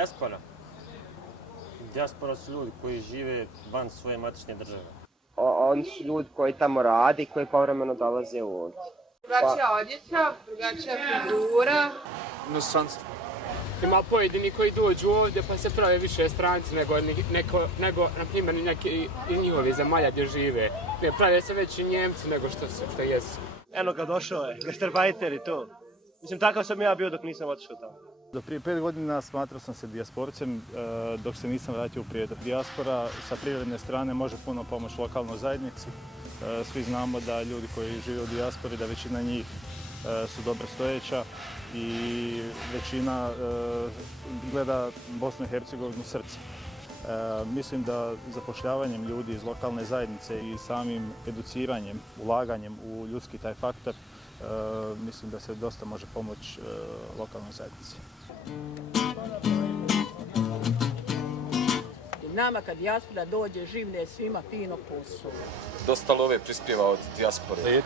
Dijaspora? Dijaspora su ljudi koji žive van svoje matične države. Oni su ljudi koji tamo radi i koji povremeno dolaze ovdje. Drugačija odjeća, drugačija figura. Inostranstvo. Ima pojedini koji dođu ovdje pa se prave više stranci nego na primjer, neki iz njihovih zemalja gdje žive. Ne, prave se veći Njemci nego što jesu. Eno ga došao je, gastarbajter i to. Mislim, takav sam ja bio dok nisam otišao tamo. Do prije 5 godina smatrao sam se dijasporcem dok se nisam vratio u Prijedor. Dijaspora sa privredne strane može puno pomoći lokalnoj zajednici. Svi znamo da ljudi koji žive u dijaspori, da većina njih su dobro stojeća i većina gleda Bosnu i Hercegovinu srcem. Mislim da zapošljavanjem ljudi iz lokalne zajednice i samim educiranjem, ulaganjem u ljudski taj faktor, mislim da se dosta može pomoći lokalnoj zajednici. Nama kad dijaspora dođe, živne svima fino posao. Dosta love prispjeva od dijaspore. 1/3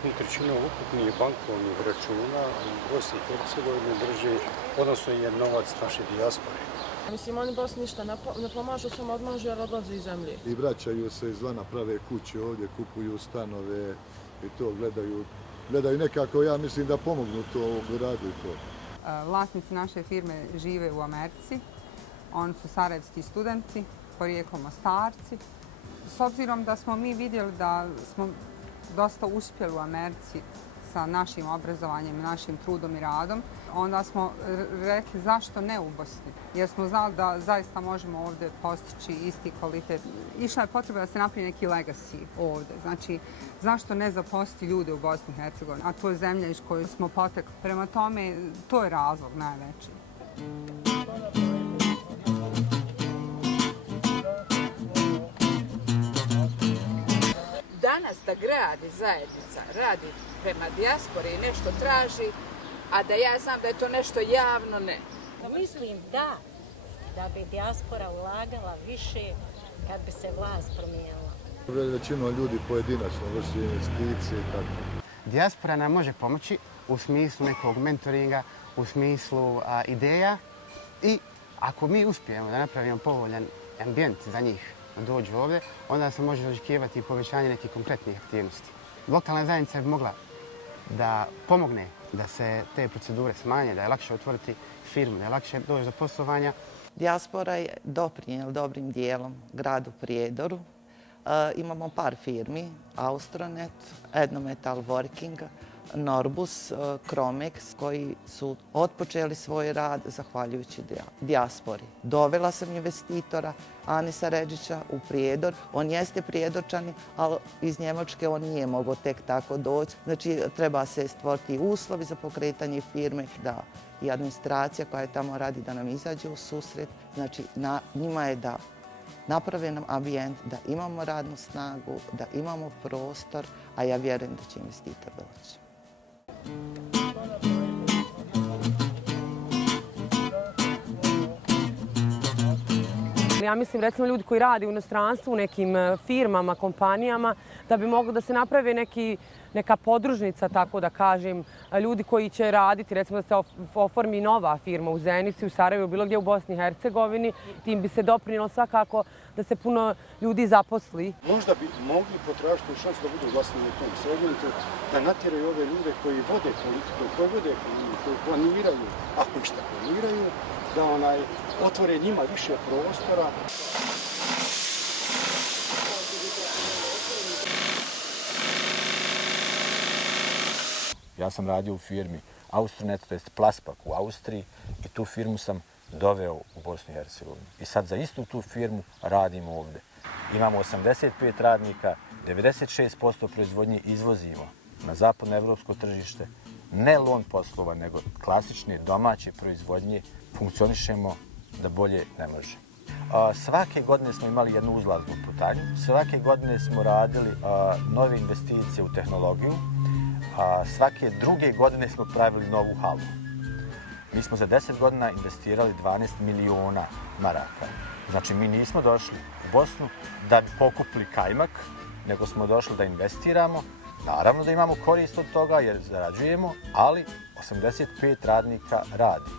ukupnih bankovnih računa u Bosni i Hercegovini drži, odnosno je novac naše dijaspore. Mislim, oni baš ništa ne pomažu, samo odmažu jer odlaze iz zemlje. I vraćaju se izvana, prave kuće ovdje, kupuju stanove i to gledaju nekako, ja mislim da pomognu to u radu i to. Vlasnici naše firme žive u Americi, oni su sarajevski studenti, porijeklom Mostarci. S obzirom da smo mi vidjeli da smo dosta uspjeli u Americi sa našim obrazovanjem, našim trudom i radom, onda smo rekli zašto ne u Bosni, jer smo znali da zaista možemo ovdje postići isti kvalitet. Išla je potreba da se napravi neki legacy ovdje, znači zašto ne zaposliti ljude u Bosni i Hercegovini, a to je zemlja iz koju smo potekli. Prema tome, to je razlog najveći. Danas da grad i zajednica radi prema dijaspori i nešto traži, a da ja znam da je to nešto javno, ne. Mislim da bi dijaspora ulagala više kad bi se vlast promijenila. Većina ljudi pojedinačno vrši investicije i tako. Dijaspora nam može pomoći u smislu nekog mentoringa, u smislu ideja i ako mi uspijemo da napravimo povoljan ambijent za njih da dođu ovdje, onda se može očekivati povećanje nekih konkretnih aktivnosti. Lokalna zajednica bi mogla da pomogne da se te procedure smanje, da je lakše otvoriti firmu, da je lakše doći do poslovanja. Dijaspora je doprinijela dobrim dijelom gradu Prijedoru. Imamo par firmi, Austronet, Ednometal Working, Norbus, Cromex, koji su otpočeli svoj rad zahvaljujući dijaspori. Dovela sam investitora Anisa Ređića u Prijedor. On jeste prijedorčanin, ali iz Njemačke on nije mogao tek tako doći. Znači, treba se stvoriti uslovi za pokretanje firme, da i administracija koja je tamo radi da nam izađe u susret. Znači, njima je da naprave nam ambijent, da imamo radnu snagu, da imamo prostor, a ja vjerujem da će investitor doći. Ja mislim, recimo, ljudi koji rade u inostranstvu, u nekim firmama, kompanijama, da bi moglo da se napravi neka podružnica, tako da kažem, ljudi koji će raditi, recimo da se oformi nova firma u Zenici, u Sarajevu, bilo gdje u Bosni i Hercegovini, tim bi se doprinijelo svakako da se puno ljudi zaposli. Možda bi mogli potražiti šansu da budu glasni u tom segmentu, da natjeraju ove ljude koji vode politiku, koji planiraju, ako išta planiraju, da otvore njima više prostora. Ja sam radio u firmi Austronet, to jest Plaspak u Austriji i tu firmu sam doveo u Bosnu i Hercegovinu. I sad za istu tu firmu radimo ovdje. Imamo 85 radnika, 96% proizvodnje izvozimo na zapadno evropsko tržište. Ne lon poslova, nego klasične domaće proizvodnje. Funkcionišemo da bolje ne može. Svake godine smo imali jednu uzlaznu putanju. Svake godine smo radili nove investicije u tehnologiju. Svake druge godine smo pravili novu halu. Mi smo za 10 godina investirali 12 miliona maraka. Znači, mi nismo došli u Bosnu da bi pokupili kajmak, nego smo došli da investiramo. Naravno da imamo korist od toga jer zarađujemo, ali 85 radnika radi.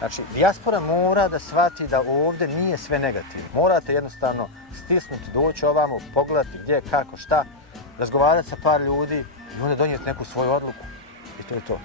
Znači, dijaspora mora da shvati da ovdje nije sve negativno. Morate jednostavno stisnuti, doći ovamo, pogledati gdje, kako, šta, razgovarati sa par ljudi i onda donijeti neku svoju odluku. I to je to.